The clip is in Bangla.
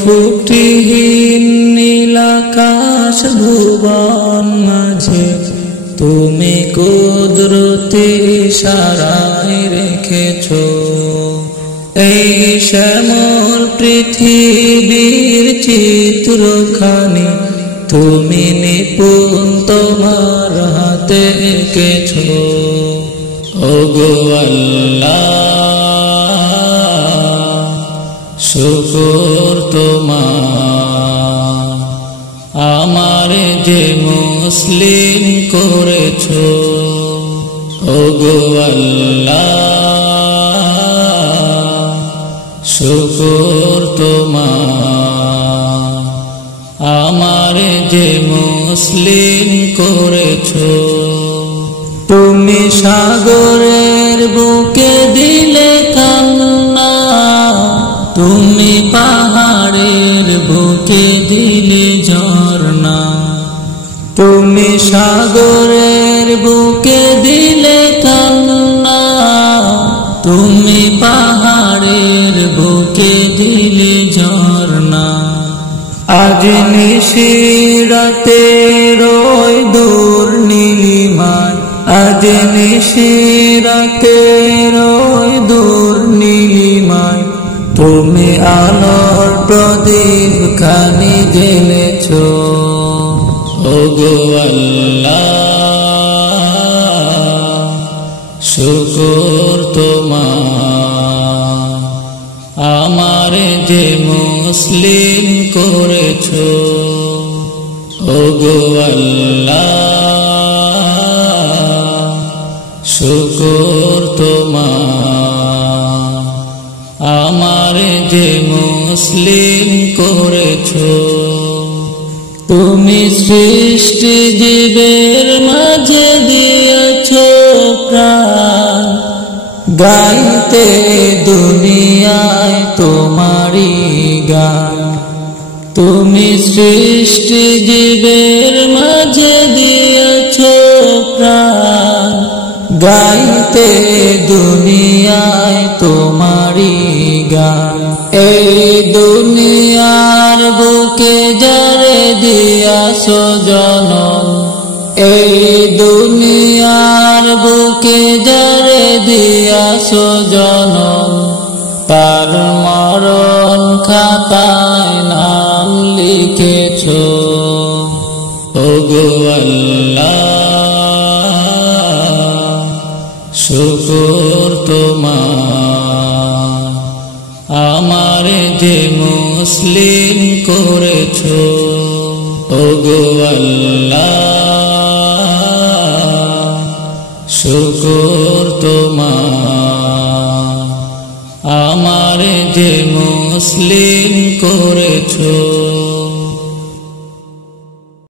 খুঁটিহীন নীলাকাশ ভুবন মাঝে তুমি কুদরতি ইশারায় রেখেছো এই শ্যামল পৃথিবীর চিত্রখানি তুমি নিপুণ তোমার হাতে এঁকেছো। ওগো আল্লাহ শুকর তোমার আমার যে মুসলিম করেছো। ওগো আল্লাহ শুকর তোমার আমার যে মুসলিম করেছো। তুমি সাগরের বুকে দিলে কান্না তুমি পাহাড়ের বুকে দিলে ঝরনা তুমি সাগরের বুকে দিলে কান্না তুমি পাহাড়ের বুকে দিলে ঝরনা আজ নিশিরাতে রই দূর নীলিমায় আজ নিশিরাতে রই দূর নীলিমায় তুমি আলোর প্রদীপ খানি জ্বেলেছো। ওগো আল্লাহ শুকর তোমার আমার যে মুসলিম করেছো। ওগো আল্লাহ শুকর তোমার আমার যে মুসলিম করেছো। তুমি সৃষ্টি জীবের মাঝে দিয়েছো প্রাণ গাইতে দুনিয়ায় তোমারি গান তুমি সৃষ্টি জীবের মাঝে দিয়েছো প্রাণ গাইতে দুনিয়ায় তোমারি গান এই দুনিয়ার বুকে যারে দিয়াছো জনম এই দুনিয়ার বুকে যারে দিয়াছো জনম তার মরণ খাতায় নাম লিখেছো। ওগো আল্লাহ শুকর তোমার আমার যে মুসলিম করেছো। ওগো আল্লাহ শুকর তোমার আমার যে মুসলিম করেছো।